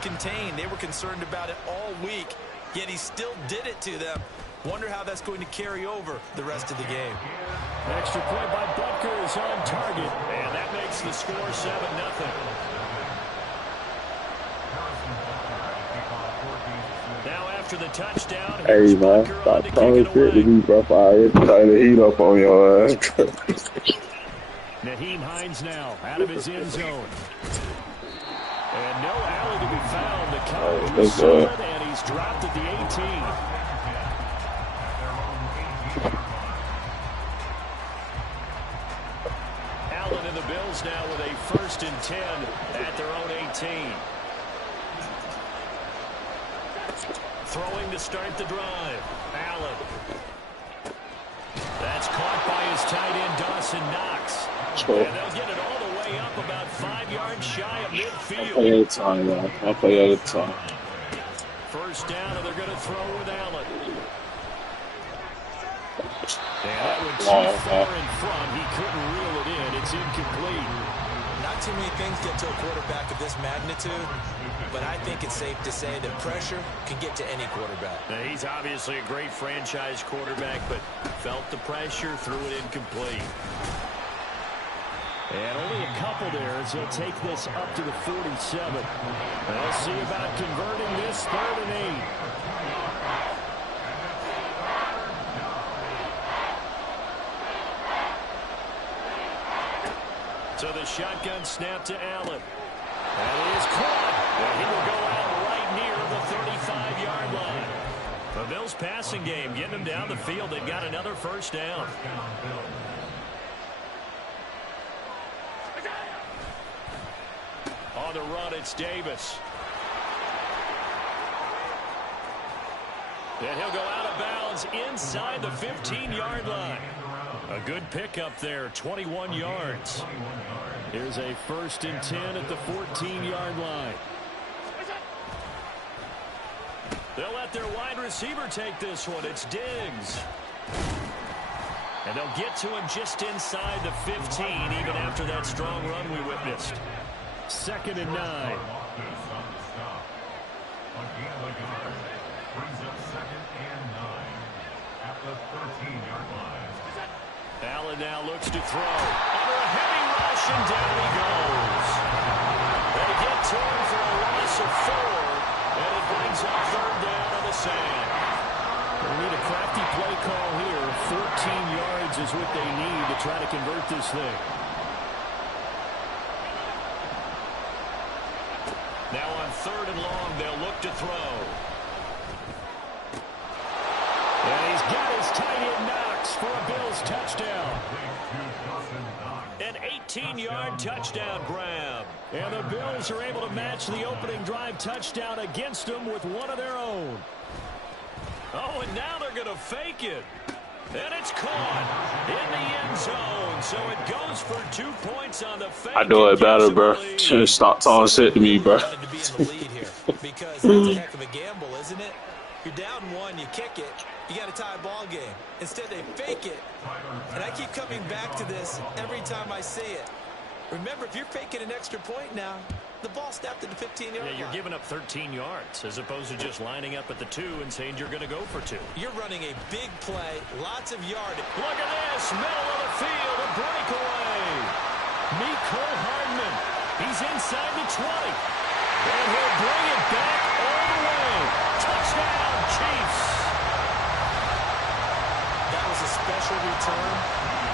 contained. They were concerned about it all week, yet he still did it to them. Wonder how that's going to carry over the rest of the game. Extra point by Butker is on target, and that makes the score 7-0. Now after the touchdown, hey man, stop throwing shit to me, bro. I turn the heat up on your ass. Nyheim Hines now out of his end zone. And no alley to be found. The coverage was solid, and he's dropped at the 18. Allen and the Bills now with a 1st and 10 at their own 18. Throwing to start the drive. Allen. That's caught by his tight end, Dawson Knox. And they'll get it all the way up about 5 yards shy of midfield. I play at a time, man. I play at a time. 1st down, and they're going to throw with Allen. And that went too far in front. He couldn't reel it in. It's incomplete. Not too many things get to a quarterback of this magnitude, but I think it's safe to say that pressure can get to any quarterback. Now, he's obviously a great franchise quarterback, but felt the pressure, threw it incomplete. And only a couple there as he'll take this up to the 47. They'll see about converting this 3rd and 8. So the shotgun snap to Allen. And it is caught. And he will go out right near the 35-yard line. The Bills passing game getting them down the field. They've got another 1st down. On the run, it's Davis. And he'll go out of bounds inside the 15-yard line. A good pickup there, 21 yards. Here's a 1st and 10 at the 14-yard line. They'll let their wide receiver take this one. It's Diggs. And they'll get to him just inside the 15, even after that strong run we witnessed. 2nd and 9. Allen now looks to throw. Under a heavy rush, and down he goes. They get to him for a loss of 4, and it brings up 3rd down on the sand. They need a crafty play call here. 14 yards is what they need to try to convert this thing. Now on 3rd and long, they'll look to throw. And he's got his tight end Knox for a Bills touchdown. An 18-yard touchdown grab. And the Bills are able to match the opening drive touchdown against them with one of their own. Oh, and now they're going to fake it. And it's caught in the end zone. So it goes for 2 points on the fake. I know it better, bro. Just stop talking shit to me, bro. Because that's a heck of a gamble, isn't it? You're down 1, you kick it, you got a tie ball game. Instead, they fake it. And I keep coming back to this every time I see it. Remember, if you're faking an extra point now, the ball snapped at the 15-yard line. Yeah, you're giving up 13 yards as opposed to just lining up at the 2 and saying you're going to go for 2. You're running a big play, lots of yardage. Look at this, middle of the field, a breakaway. Mecole Hardman, he's inside the 20. And he'll bring it back all the way. Touchdown, Chiefs. That was a special return,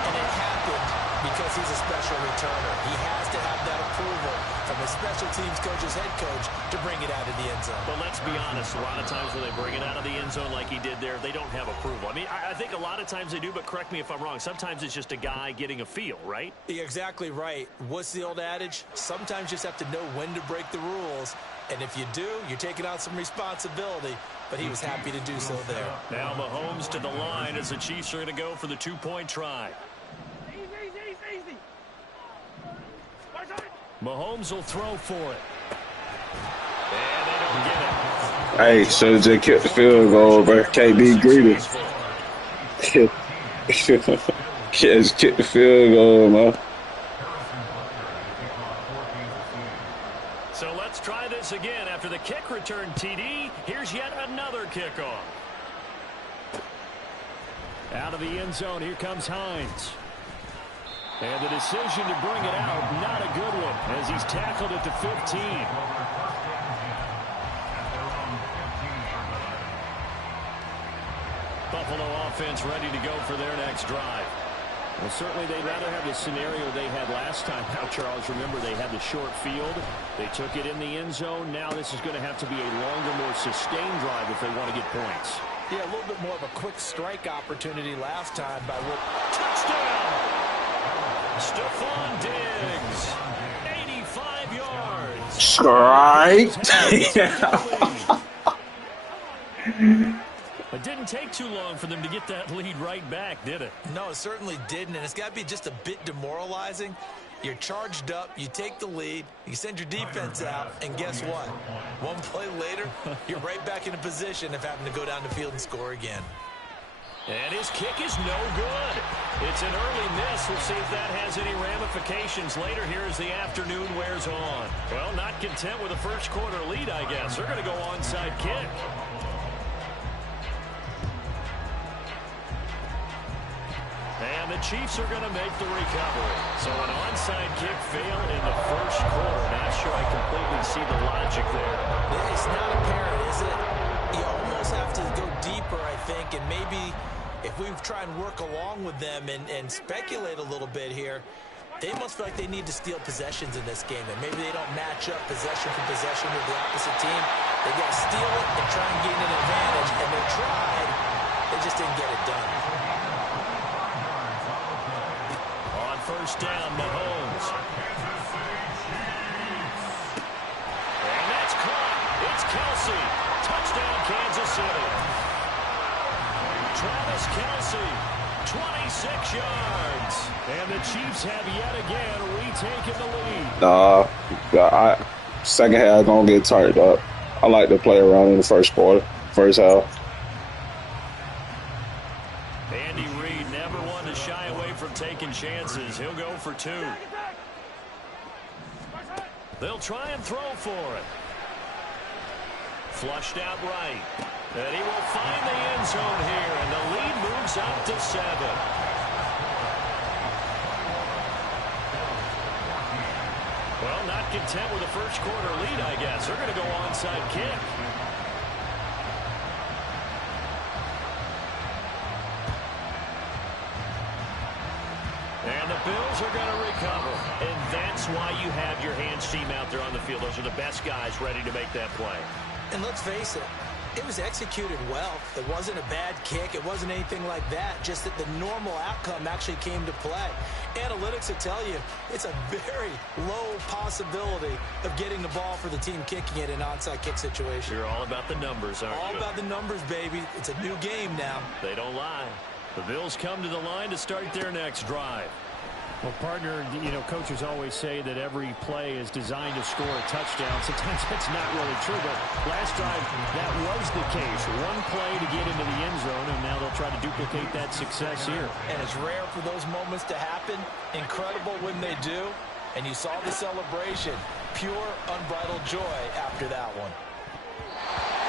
and it happened because he's a special returner. He has to have that approval from his special teams coach's head coach to bring it out of the end zone. But let's be honest, a lot of times when they bring it out of the end zone like he did there, they don't have approval. I mean, I think a lot of times they do, but correct me if I'm wrong. Sometimes it's just a guy getting a feel, right? You're exactly right. What's the old adage? Sometimes you just have to know when to break the rules. And if you do, you're taking on some responsibility. But he was happy to do so there. Now Mahomes to the line as the Chiefs are going to go for the 2-point try. Easy. Mahomes will throw for it. And they don't get it. Hey, should have just kept the field goal, bro. Can't be greedy. Just kick the field goal, man. So let's try this again after the kick return TD, here's yet another kickoff. Out of the end zone, here comes Hines. And the decision to bring it out, not a good one, as he's tackled at the 15. Buffalo offense ready to go for their next drive. Well, certainly they'd rather have the scenario they had last time. Now, Charles, remember they had the short field. They took it in the end zone. Now this is going to have to be a longer, more sustained drive if they want to get points. Yeah, a little bit more of a quick strike opportunity last time by Will. Touchdown! Stephon Diggs, 85 yards. Strike. It didn't take too long for them to get that lead right back, did it? No, it certainly didn't, and it's got to be just a bit demoralizing. You're charged up, you take the lead, you send your defense out, and guess what? One play later, you're right back in a position of having to go down the field and score again. And his kick is no good. It's an early miss. We'll see if that has any ramifications later here as the afternoon wears on. Well, not content with a first quarter lead, I guess. They're going to go onside kick. And the Chiefs are going to make the recovery. So an onside kick fail in the first quarter. Not sure I completely see the logic there. It's not apparent, is it? You almost have to go deeper, I think, and maybe if we try and work along with them and speculate a little bit here, they must feel like they need to steal possessions in this game, and maybe they don't match up possession for possession with the opposite team. They got to steal it and try and gain an advantage, and they tried. They just didn't get it done. On first down, Mahomes. And that's caught. It's Kelsey. Touchdown, Kansas City. Travis Kelsey, 26 yards. And the Chiefs have yet again retaken the lead. Second half gonna get turned up. I like to play around in the first quarter, first half. Andy Reid never one to shy away from taking chances. He'll go for two. They'll try and throw for it. Flushed out right. And he will find the end zone here, and the lead moves up to 7. Well, not content with the first quarter lead, I guess. They're going to go onside kick. And the Bills are going to recover. And that's why you have your hands team out there on the field. Those are the best guys ready to make that play. And let's face it, it was executed well. It wasn't a bad kick. It wasn't anything like that. Just that the normal outcome actually came to play. Analytics will tell you it's a very low possibility of getting the ball for the team kicking it in an onside kick situation. You're all about the numbers, aren't you? All about the numbers, baby. It's a new game now. They don't lie. The Bills come to the line to start their next drive. Well, partner, you know, coaches always say that every play is designed to score a touchdown. Sometimes that's not really true, but last drive, that was the case. One play to get into the end zone, and now they'll try to duplicate that success here. And it's rare for those moments to happen. Incredible when they do. And you saw the celebration. Pure, unbridled joy after that one.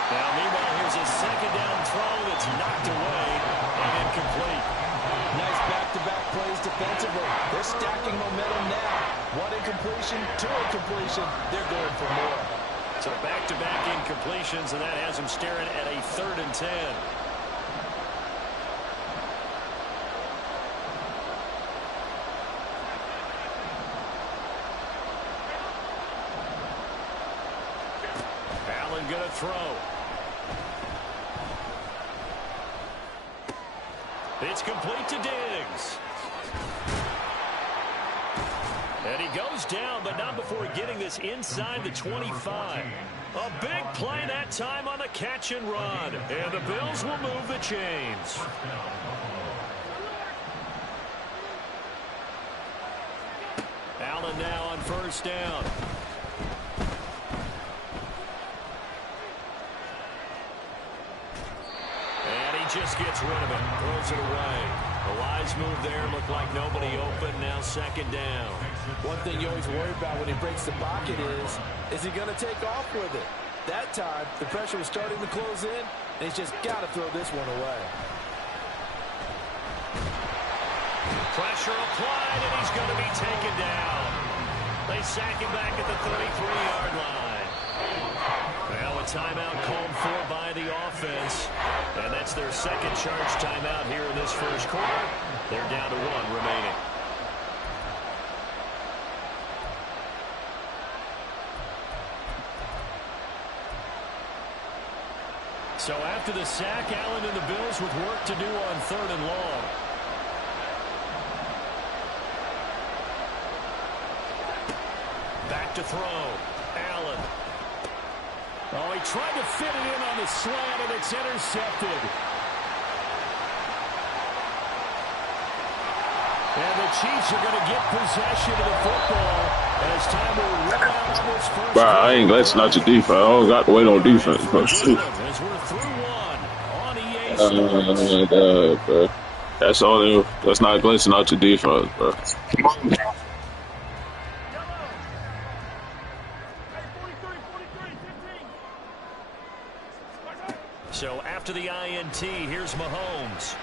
Now, meanwhile, here's a second down throw that's knocked away and incomplete. Nice back-to-back plays defensively. They're stacking momentum now. One incompletion, two incompletion. They're going for more. So back-to-back incompletions, and that has them staring at a 3rd and 10. Allen going to throw. It's complete to Diggs. And he goes down, but not before getting this inside the 25. A big play that time on the catch and run. And the Bills will move the chains. Allen now on first down. Just gets rid of it, throws it away. A wise move there, looked like nobody open, now second down. One thing you always worry about when he breaks the pocket is he going to take off with it? That time, the pressure was starting to close in, and he's just got to throw this one away. Pressure applied, and he's going to be taken down. They sack him back at the 33-yard line. Well, a timeout called for by the offense, and that's their second charge timeout here in this first quarter. They're down to 1 remaining. So after the sack, Allen and the Bills with work to do on 3rd and long. Back to throw. Allen. Oh, he tried to fit it in on the slant, and it's intercepted. And the Chiefs are going to get possession of the football as time will run out on this first. Bro, I ain't glad it's not your defense. I don't got to wait on defense. As we're through 1 on EA Sports. Bro. That's not glitching out your defense, bro. So after the INT, here's Mahomes.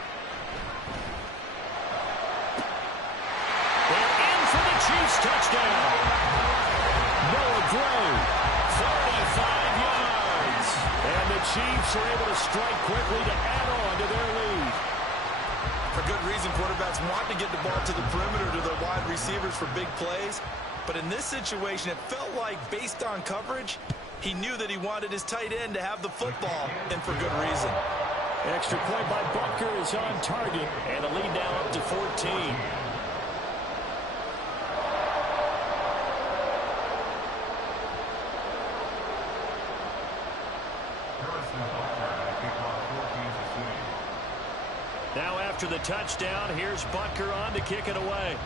They're in for the Chiefs touchdown. Noah Gray, 45 yards. And the Chiefs are able to strike quickly to add on to their lead. For good reason, quarterbacks want to get the ball to the perimeter to their wide receivers for big plays. But in this situation, it felt like, based on coverage, he knew that he wanted his tight end to have the football, and for good reason. Extra point by Butker is on target, and a lead now up to 14. Now after the touchdown, here's Butker on to kick it away.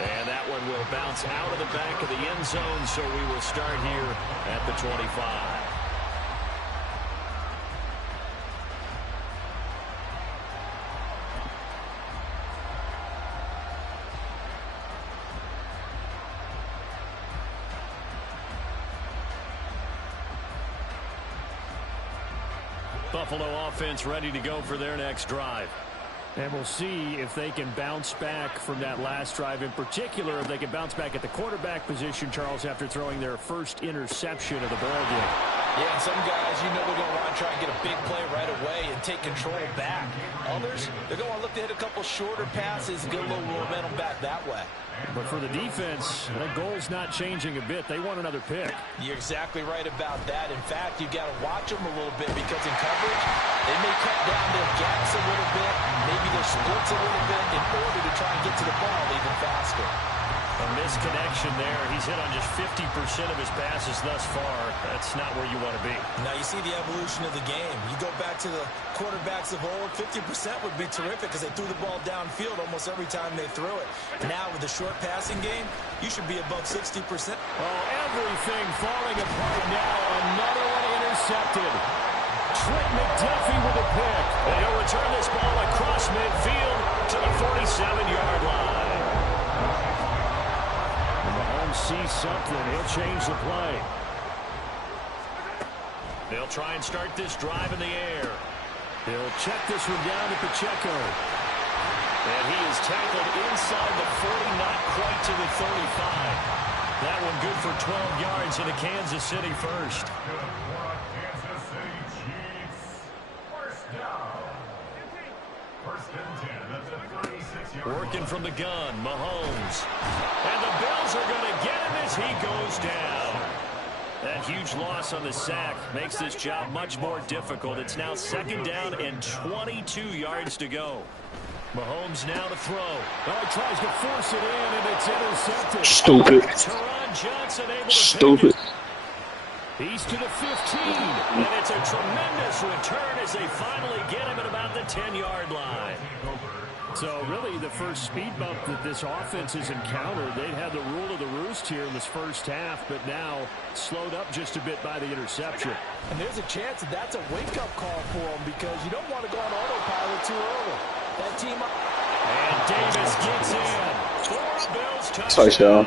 And that one will bounce out of the back of the end zone, so we will start here at the 25. Buffalo offense ready to go for their next drive. And we'll see if they can bounce back from that last drive. In particular, if they can bounce back at the quarterback position, Charles, after throwing their first interception of the ball game. Yeah, some guys, you know, they're going to want to try and get a big play right away and take control back. Others, they're going to want to look to hit a couple shorter passes and get a little momentum back that way. But for the defense, that goal's not changing a bit. They want another pick. You're exactly right about that. In fact, you've got to watch them a little bit because in coverage, they may cut down their gaps a little bit, maybe their splits a little bit in order to try and get to the ball even faster. A misconnection there. He's hit on just 50% of his passes thus far. That's not where you want to be. Now you see the evolution of the game. You go back to the quarterbacks of old, 50% would be terrific because they threw the ball downfield almost every time they threw it. Now with the short passing game, you should be above 60%. Oh, everything falling apart now. Another one intercepted. Trent McDuffie with a pick. And he'll return this ball across midfield to the 47-yard line. Sees something, he'll change the play. They'll try and start this drive in the air. He'll check this one down to Pacheco. And he is tackled inside the 40, not quite to the 35. That one good for 12 yards and a Kansas City first. Working from the gun, Mahomes. And the Bills are going to get him as he goes down. That huge loss on the sack makes this job much more difficult. It's now 2nd down and 22 yards to go. Mahomes now to throw. Oh, he tries to force it in, and it's intercepted. Stupid. Teron Johnson able to Stupid. pick it. He's to the 15, and it's a tremendous return as they finally get him at about the 10-yard line. So really the first speed bump that this offense has encountered, they'd had the rule of the roost here in this first half, but now slowed up just a bit by the interception. And there's a chance that that's a wake-up call for them because you don't want to go on autopilot too early. That team up. And Davis gets in for a Bills touchdown.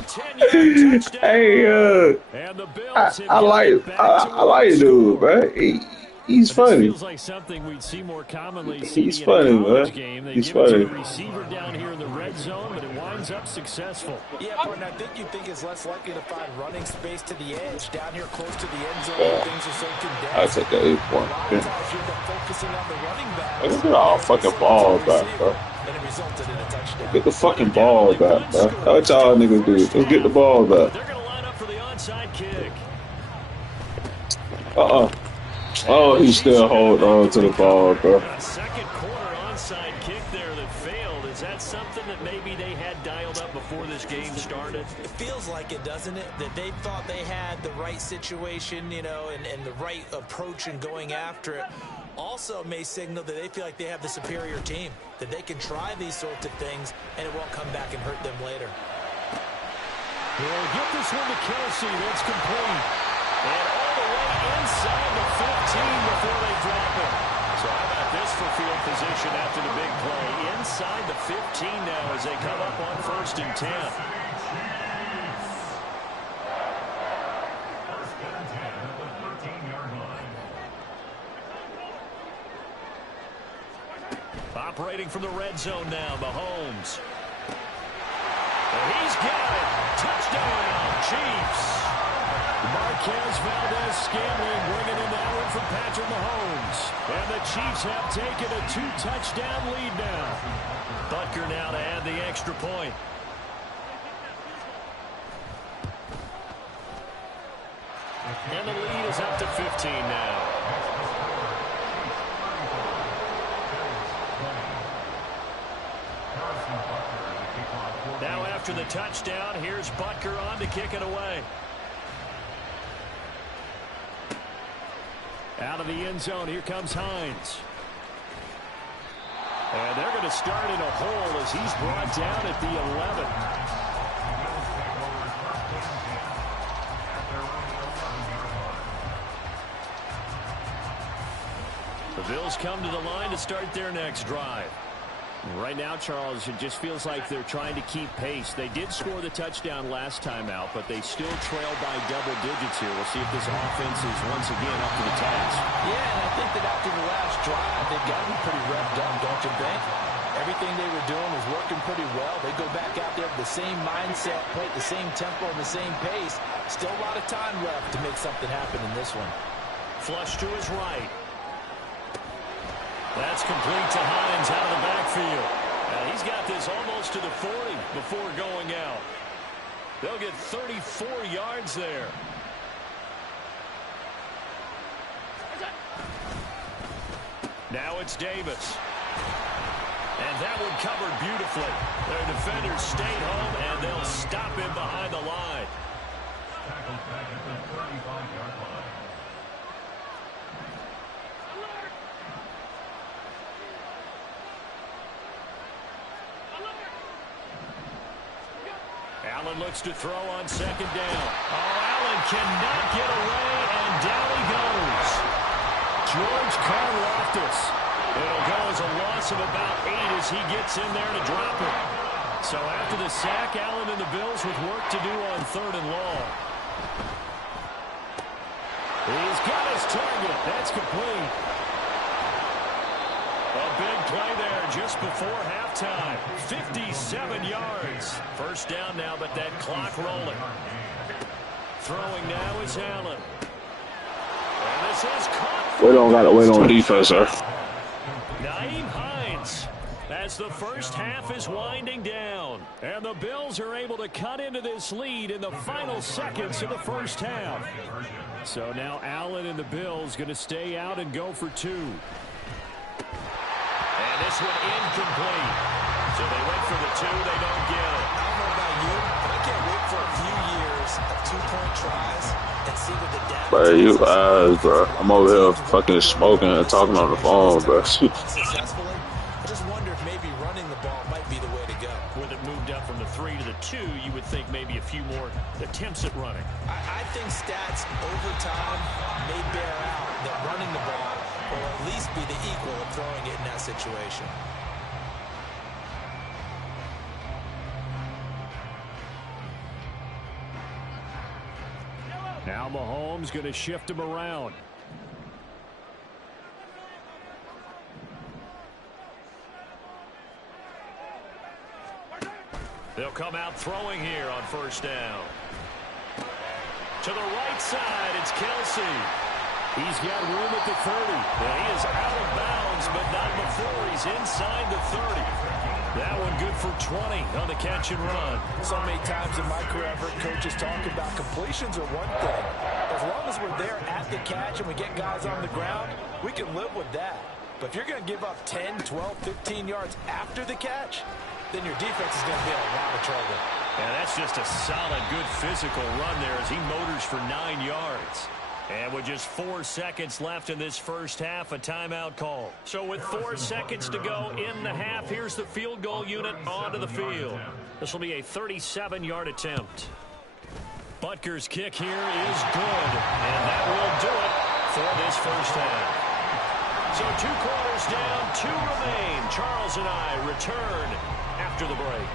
10-yard touchdown. Hey, And the Bills have I got it like back to I like within dude, score. man. He's But this funny. feels like something we'd see more commonly, He's CD, in a funny, college man. game. They He's give it to funny. the receiver down here in the red zone, but it winds up successful. Yeah, partner, I think you think it's less likely to find running space to the edge down here close to the end zone where things are so I condensed. take that 8 A point. lot of times you end up focusing on the running back. Look at all fucking ball back, bro. And it resulted in a touchdown. Get the fucking ball back, bro. That's what y'all niggas do. Let's get the ball back. They're going to line up for the onside kick. Oh, he still hold on to the ball, bro. A second quarter onside kick there that failed. Is that something that maybe they had dialed up before this game started? It feels like it, doesn't it? That they thought they had the right situation, you know, and the right approach in going after it. Also may signal that they feel like they have the superior team, that they can try these sorts of things, and it won't come back and hurt them later. We'll get this one to Kelsey. That's complete. And all the way inside the 15 before they drop it. So how about this for field position after the big play? Inside the 15 now as they come up on 1st and 10. Operating from the red zone now, Mahomes. And he's got it. Touchdown, Chiefs. Marquez Valdez-Scantling bringing in that one from Patrick Mahomes. And the Chiefs have taken a 2-touchdown lead now. Butker now to add the extra point. And the lead is up to 15 now. Now after the touchdown, here's Butker on to kick it away. Out of the end zone, here comes Hines. And they're going to start in a hole as he's brought down at the 11. The Bills come to the line to start their next drive. Right now, Charles, it just feels like they're trying to keep pace. They did score the touchdown last time out, but they still trail by double digits here. We'll see if this offense is once again up to the task. Yeah, and I think that after the last drive, they've got to be pretty revved up, don't you think? Everything they were doing was working pretty well. They go back out there with the same mindset, play at the same tempo and the same pace. Still a lot of time left to make something happen in this one. Flush to his right. That's complete to Hines out of the backfield. And he's got this almost to the 40 before going out. They'll get 34 yards there. Now it's Davis. And that one covered beautifully. Their defenders stayed home, and they'll stop him behind the line. Tackled back at the 35-yard line. Allen looks to throw on 2nd down. Oh, Allen cannot get away, and down he goes. George Karlaftis. It'll go as a loss of about 8 as he gets in there to drop it. So after the sack, Allen and the Bills with work to do on 3rd and long. He's got his target. That's complete. A big play there just before halftime. 57 yards. 1st down now, but that clock rolling. Throwing now is Allen. And this is caught. We don't got to wait on defense, sir. Nyheim Hines as the first half is winding down. And the Bills are able to cut into this lead in the final seconds of the 1st half. So now Allen and the Bills going to stay out and go for 2. And this one incomplete. So they went for the 2. They don't get it. I don't know about you, but I can't wait for a few years of 2-point tries and see what the data Bro, you guys, bro. I'm over here fucking smoking and talking on the phone, bro. successfully. I just wonder if maybe running the ball might be the way to go. With it moved up from the 3 to the 2, you would think maybe a few more attempts at running. I think stats over time may bear out that running the ball will at least be the equal of throwing it in that situation. Now Mahomes going to shift him around. They'll come out throwing here on first down. To the right side, it's Kelsey. He's got room at the 30. He is out of bounds, but not before he's inside the 30. That one good for 20 on the catch and run. So many times in my career, I've heard coaches talk about completions are one thing. As long as we're there at the catch and we get guys on the ground, we can live with that. But if you're going to give up 10, 12, 15 yards after the catch, then your defense is going to be in a lot of trouble. Yeah, that's just a solid, good physical run there as he motors for 9 yards. And with just 4 seconds left in this first half, a timeout call. So with 4 seconds to go in the half, here's the field goal unit onto the field. This will be a 37-yard attempt. Butker's kick here is good, and that will do it for this first half. So 2 quarters down, 2 remain. Charles and I return after the break.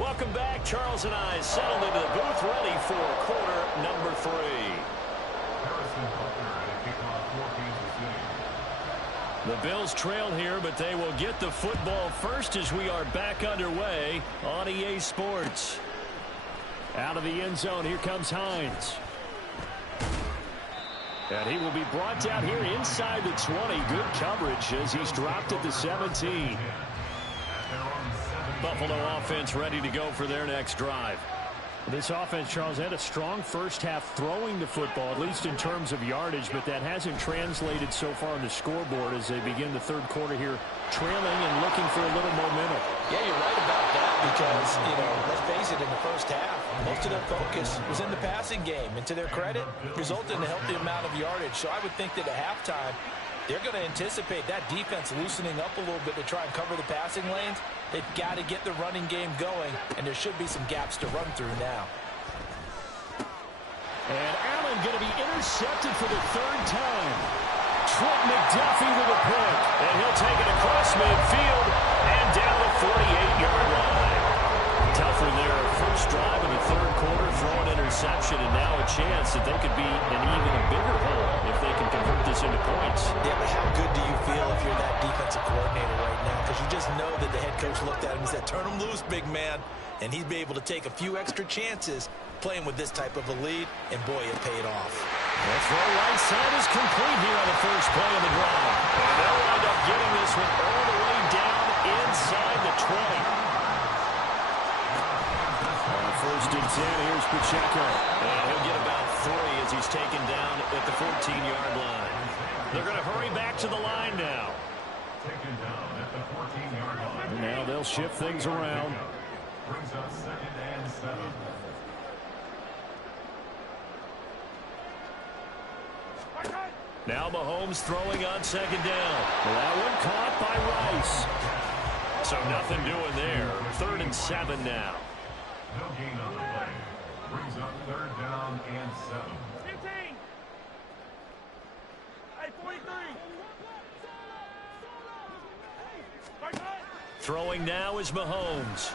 Welcome back. Charles and I settled into the booth, ready for quarter number 3. The Bills trail here, but they will get the football first as we are back underway on EA Sports. Out of the end zone, here comes Hines. And he will be brought down here inside the 20. Good coverage as he's dropped at the 17. Buffalo offense ready to go for their next drive. This offense, Charles, had a strong first half throwing the football, at least in terms of yardage, but that hasn't translated so far on the scoreboard as they begin the third quarter here, trailing and looking for a little momentum. Yeah, you're right about that because, let's face it, in the first half, most of their focus was in the passing game. And to their credit, resulted in a healthy amount of yardage. So I would think that at halftime, they're going to anticipate that defense loosening up a little bit to try and cover the passing lanes. They've got to get the running game going, and there should be some gaps to run through now. And Allen going to be intercepted for the 3rd time. Trent McDuffie with a pick, and he'll take it across midfield and down the 48-yard line. Tough one there. First drive in the 3rd quarter, throw an interception, and now a chance that they could be in even a bigger hole if they can convert this into points. Yeah, but how good do you feel if you're that defensive coordinator right now? Because you just know that the head coach looked at him and said, turn him loose, big man. And he'd be able to take a few extra chances playing with this type of a lead, and boy, it paid off. The throw right side is complete here on the first play of the drive. And they'll wind up getting this one all the way down inside the 20. First and 10, here's Pacheco. And he'll get about 3 as he's taken down at the 14-yard line. They're going to hurry back to the line now. Taken down at the 14-yard line. And now they'll shift things around. Brings up 2nd and 7. Now Mahomes throwing on 2nd down. That one caught by Rice. So nothing doing there. 3rd and 7 now. No gain on the play. Brings up 3rd down and 7. 15. Hey, 43. Throwing now is Mahomes.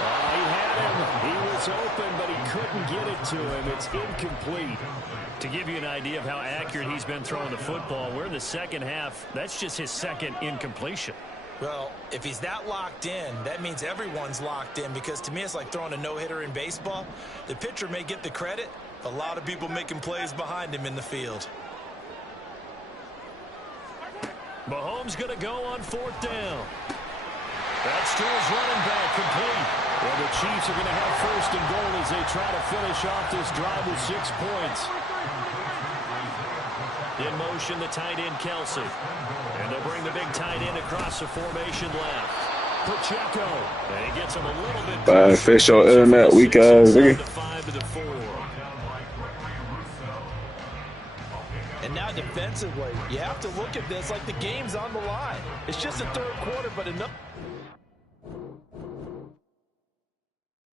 Oh, he had him. He was open, but he couldn't get it to him. It's incomplete. To give you an idea of how accurate he's been throwing the football, we're in the second half. That's just his 2nd incompletion. Well, if he's that locked in, that means everyone's locked in, because to me it's like throwing a no-hitter in baseball. The pitcher may get the credit, a lot of people making plays behind him in the field. Mahomes going to go on 4th down. That's to his running back, complete. Well, the Chiefs are going to have 1st and goal as they try to finish off this drive with 6 points. In motion, the tight end, Kelsey. And they'll bring the big tight end across the formation left. Pacheco. And he gets him a little bit. Bad fish on internet, weak ass nigga. 5 to the 4. And now defensively, you have to look at this like the game's on the line. It's just the 3rd quarter, but enough.